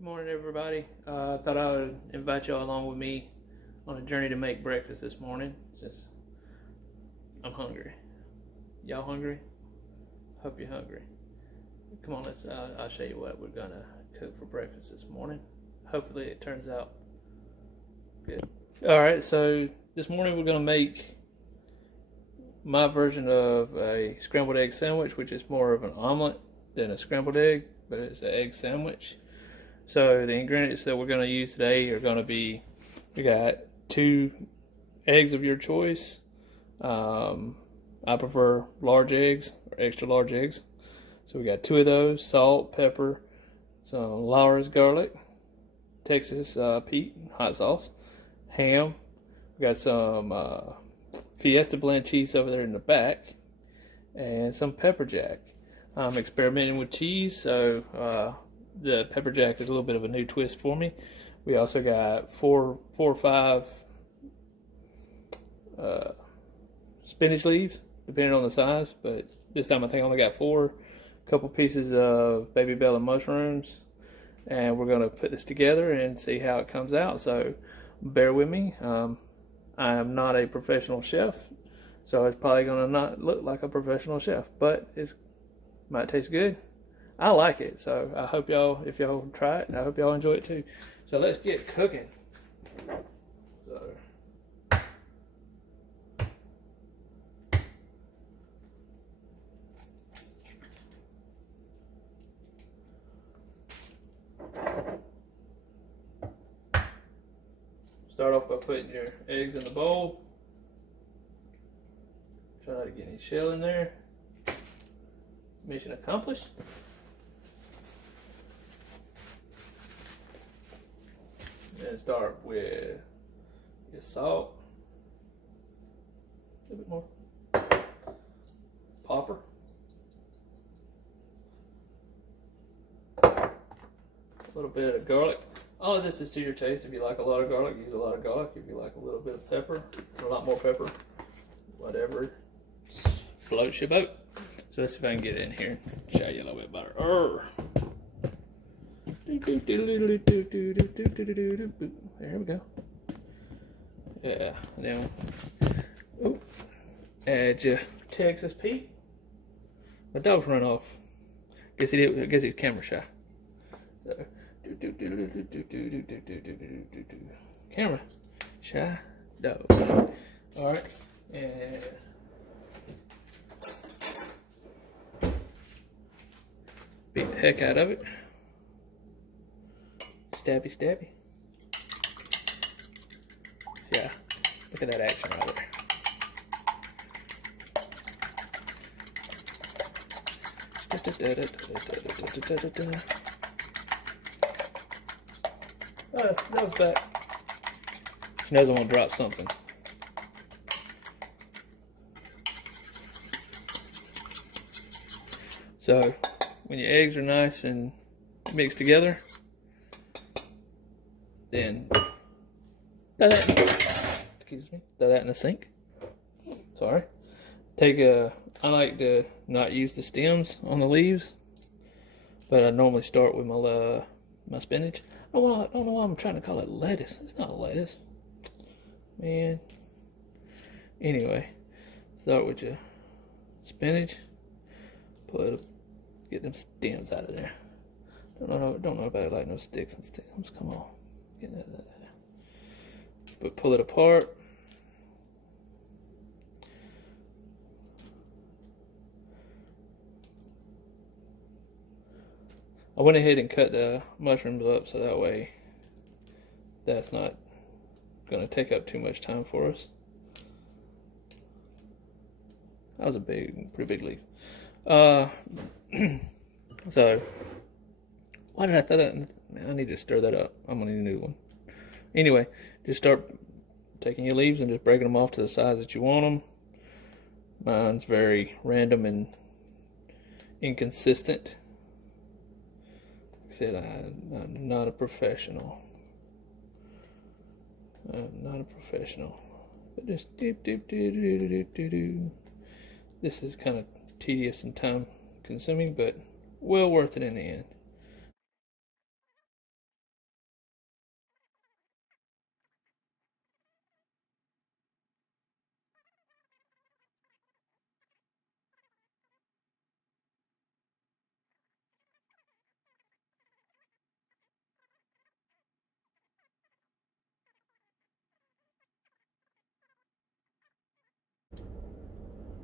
Good morning, everybody. I thought I would invite y'all along with me on a journey to make breakfast this morning. I'm hungry. Y'all hungry? Hope you're hungry. Come on, I'll show you what we're gonna cook for breakfast this morning. Hopefully, it turns out good. All right, so this morning we're gonna make my version of a scrambled egg sandwich, which is more of an omelet than a scrambled egg, but it's an egg sandwich. So the ingredients that we're going to use today are going to be, we got 2 eggs of your choice. I prefer large eggs or extra large eggs. So we got 2 of those, salt, pepper, some Laura's garlic, Texas Pete hot sauce, ham. We got some Fiesta blend cheese over there in the back, and some pepper jack. I'm experimenting with cheese, so the pepper jack is a little bit of a new twist for me. We also got four or five spinach leaves, depending on the size, but this time I think I only got 4. A couple pieces of baby bella mushrooms, and we're going to put this together and see how it comes out. So bear with me. I am not a professional chef, so it's probably going to not look like a professional chef, but it might taste good. I like it, so I hope y'all, if y'all try it, I hope y'all enjoy it too. So let's get cooking. Start off by putting your eggs in the bowl. Try not to get any shell in there. Mission accomplished. Then start with your salt. A little bit more. Popper. A little bit of garlic. All of this is to your taste. If you like a lot of garlic, use a lot of garlic. If you like a little bit of pepper, a lot more pepper, whatever floats your boat. So let's see if I can get in here and show you a little bit better. There we go. Yeah, now add your Texas Pete. My dog's run off. I guess he's camera shy. So, camera shy dog. All right, and beat the heck out of it. Stabby, stabby. Yeah, look at that action right there. Oh, nose back. She knows I'm gonna drop something. So, when your eggs are nice and mixed together, then throw that in the sink. Sorry. I like to not use the stems on the leaves, but I normally start with my spinach. I don't know why I'm trying to call it lettuce. It's not lettuce, man. Anyway, start with your spinach. Get them stems out of there. Don't know about it like no sticks and stems. Come on, get that. But pull it apart. I went ahead and cut the mushrooms up so that way that's not going to take up too much time for us. That was a pretty big leaf. So, why did I throw that in? I need to stir that up. I'm going to need a new one. Anyway, just start taking your leaves and just breaking them off to the size that you want them. Mine's very random and inconsistent. Like I said, I'm not a professional. But just This is kind of tedious and time consuming, but well worth it in the end.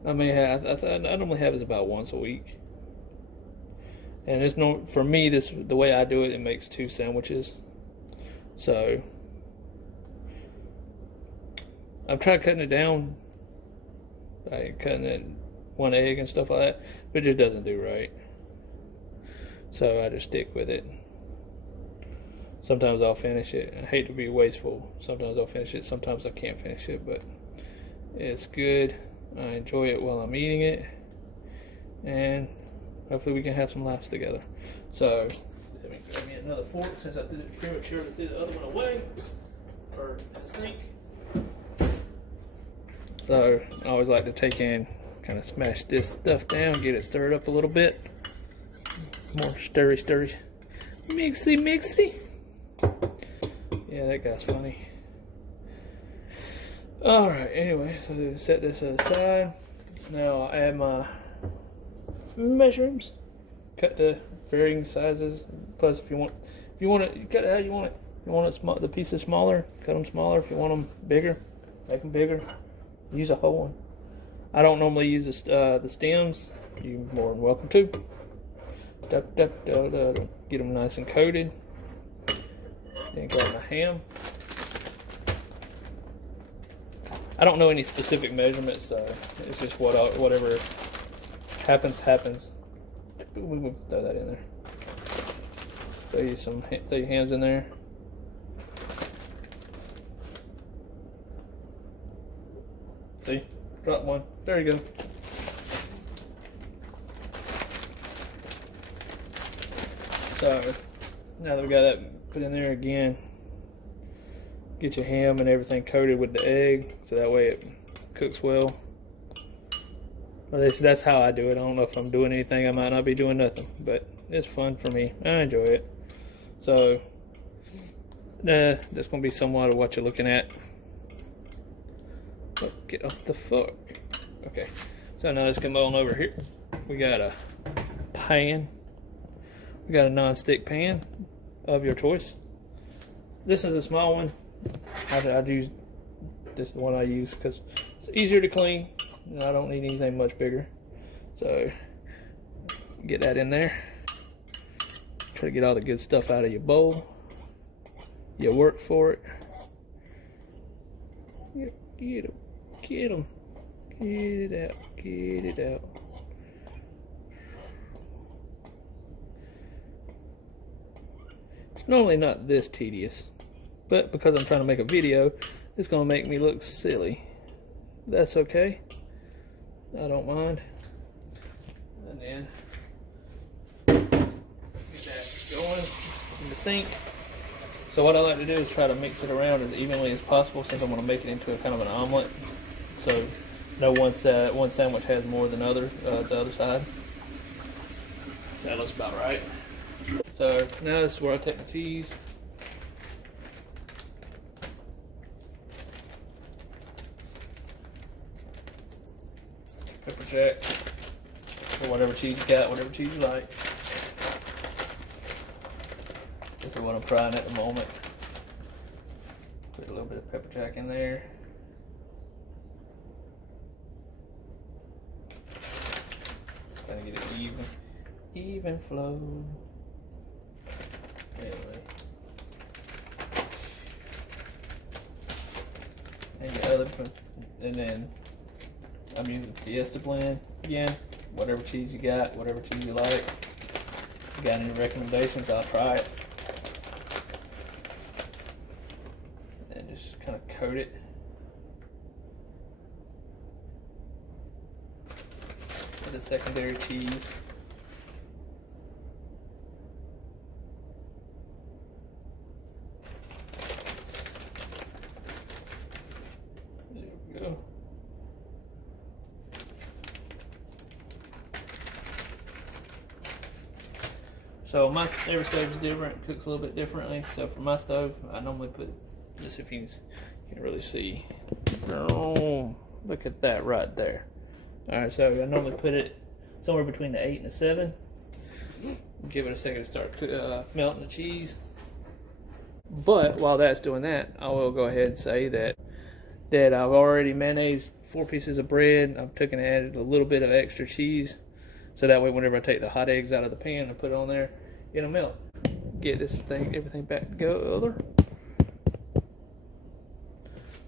I mean, I normally have this about once a week. And it's no, for me, the way I do it, it makes 2 sandwiches. So I've tried cutting it down, like cutting it 1 egg and stuff like that, but it just doesn't do right. So I just stick with it. Sometimes I'll finish it. I hate to be wasteful. Sometimes I'll finish it. Sometimes I can't finish it, but it's good. I enjoy it while I'm eating it, and hopefully we can have some laughs together. So let me grab me another fork since I did it premature to throw the other one away or in the sink. So I always like to take in, kind of smash this stuff down, get it stirred up a little bit. More stirry, mixy. Yeah, that guy's funny. All right. Anyway, so set this aside. Now I'll add my mushrooms, cut to varying sizes. Plus, if you want it, you cut it how you want it. If you want the pieces smaller, cut them smaller. If you want them bigger, make them bigger. Use a whole one. I don't normally use the stems. You're more than welcome to. Get them nice and coated. Then grab my ham. I don't know any specific measurements, so it's just whatever happens. We will throw that in there. Throw your hams in there. See, drop one. There you go. So now that we got that put in there again, get your ham and everything coated with the egg, so that way it cooks well. That's how I do it. I don't know if I'm doing anything. I might not be doing nothing, but it's fun for me. I enjoy it. So that's gonna be somewhat of what you're looking at. Oh, get off the fork. Okay, so now let's come on over here. We got a pan. We got a non-stick pan of your choice. This is a small one. I'd use this, the one I use, because it's easier to clean and I don't need anything much bigger. So get that in there. Try to get all the good stuff out of your bowl. You work for it. Get them. Get them. Get it out. Get it out. It's normally not this tedious, but because I'm trying to make a video, it's going to make me look silly. That's okay. I don't mind. And then get that going in the sink. So what I like to do is try to mix it around as evenly as possible, since I'm going to make it into a kind of an omelet. So no one sandwich has more than the other side. So that looks about right. So now this is where I take the cheese. Pepper jack, or whatever cheese you got, whatever cheese you like. This is what I'm trying at the moment. Put a little bit of pepper jack in there. Trying to get it even flow. Anyway. And then I'm using Fiesta blend again. Whatever cheese you got, whatever cheese you like. If you got any recommendations, I'll try it. And just kind of coat it. With a secondary cheese. There we go. So every stove is different, cooks a little bit differently. So for my stove, I normally put, just if you can't really see, oh, look at that right there. All right, so I normally put it somewhere between the 8 and the 7. Give it a second to start melting the cheese. But while that's doing that, I will go ahead and say that I've already mayonnaise 4 pieces of bread. I've taken and added a little bit of extra cheese, so that way whenever I take the hot eggs out of the pan and put it on there, it'll melt. Get this thing, everything back together.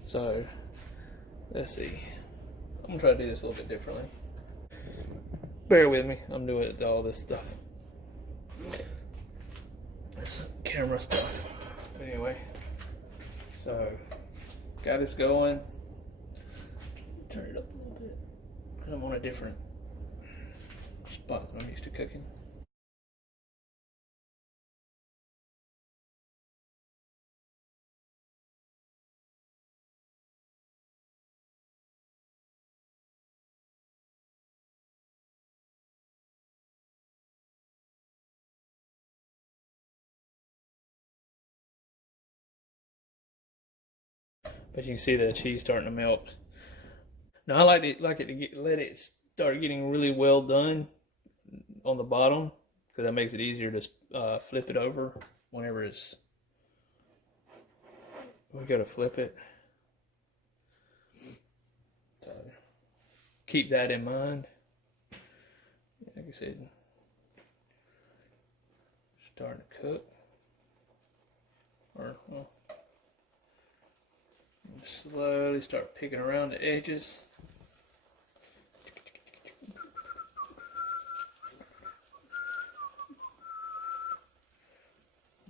So let's see. I'm gonna try to do this a little bit differently. Bear with me. I'm doing all this stuff. It's camera stuff. Anyway, so got this going. Turn it up a little bit. And I'm on a different spot than I'm used to cooking. But you can see the cheese starting to melt. Now I like it to let it start getting really well done on the bottom, because that makes it easier to flip it over whenever we go to flip it. So keep that in mind. Like I said, starting to cook. Or well, slowly start picking around the edges.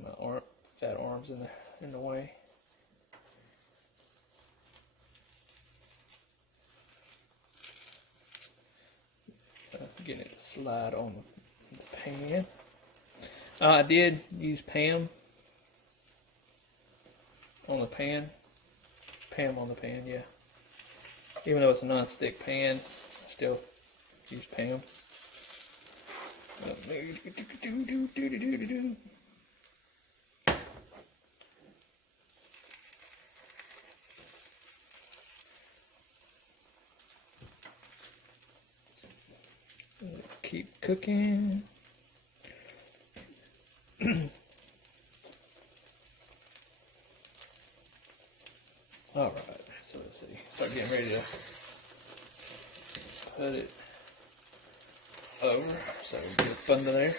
My fat arms in the way. Getting it to slide on the pan. I did use Pam on the pan. Pam on the pan, yeah. Even though it's a non-stick pan, I still use Pam. Keep cooking. Alright, so let's see. Start getting ready to put it over. So we get it under there.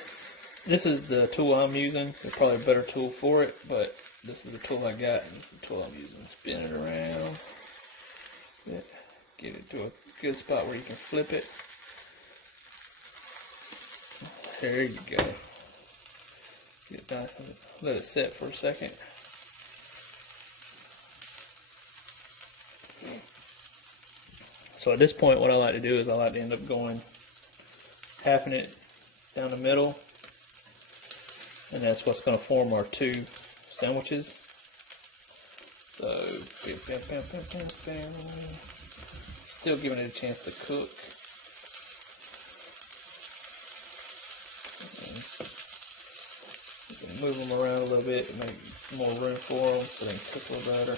This is the tool I'm using. There's probably a better tool for it, but this is the tool I got, and this is the tool I'm using. Spin it around. Get it to a good spot where you can flip it. There you go. Get it nice and let it set for a second. So at this point, what I like to do is I like to end up going halving it down the middle, and that's what's going to form our 2 sandwiches. So bam, bam, bam, bam, bam. Still giving it a chance to cook. You can move them around a little bit to make more room for them so they can cook a little better.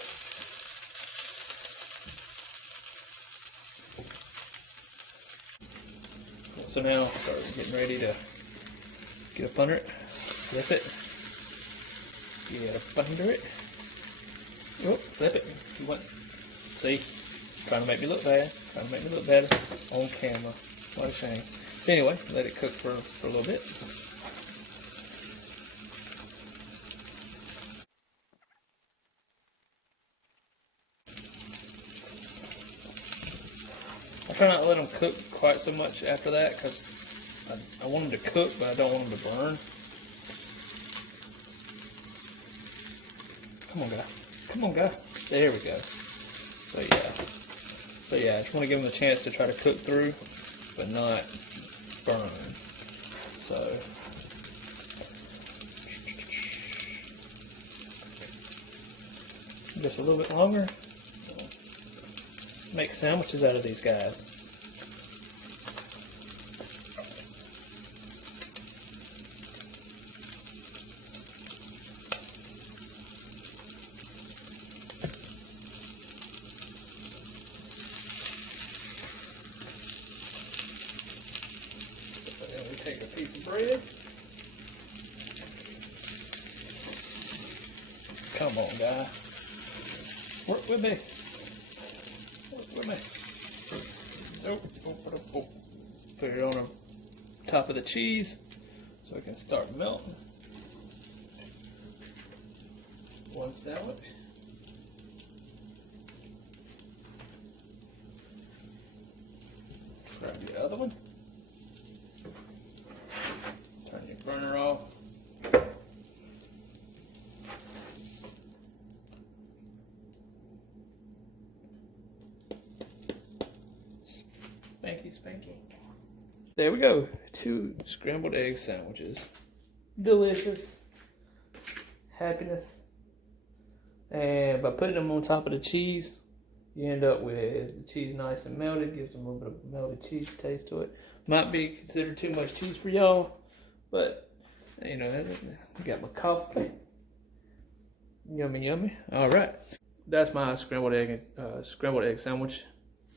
So now start getting ready to get up under it, flip it, get up under it. Oh, flip it. You want? See, trying to make me look bad. Trying to make me look bad on camera. What a shame. Anyway, let it cook for a little bit. I try not to let them cook quite so much after that, because I want them to cook, but I don't want them to burn. Come on, guy. Come on, guy. There we go. So yeah, I just want to give them a chance to try to cook through, but not burn. So just a little bit longer. Make sandwiches out of these guys. Then we take a piece of bread. Come on, guy. Work with me. Work with me. Put it on the top of the cheese so it can start melting. One sandwich. Grab the other one. Turn your burner off. Spanky, spanky. There we go. 2 scrambled egg sandwiches. Delicious. Happiness. And by putting them on top of the cheese, you end up with the cheese nice and melted. Gives them a little bit of melted cheese taste to it. Might be considered too much cheese for y'all, but you know, I got my coffee. Yummy, yummy. All right, that's my scrambled egg sandwich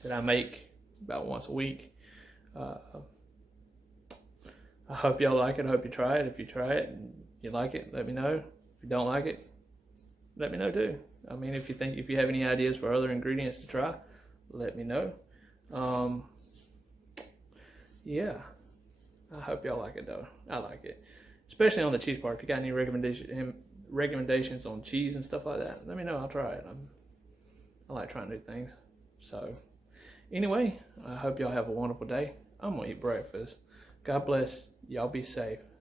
that I make about once a week. I hope y'all like it. I hope you try it. If you try it and you like it, let me know. If you don't like it, let me know too. I mean, if you have any ideas for other ingredients to try, let me know. Yeah, I hope y'all like it though. I like it, especially on the cheese part. If you got any recommendations on cheese and stuff like that, let me know. I'll try it. I like trying new things. So anyway, I hope y'all have a wonderful day. I'm gonna eat breakfast. God bless. Y'all be safe.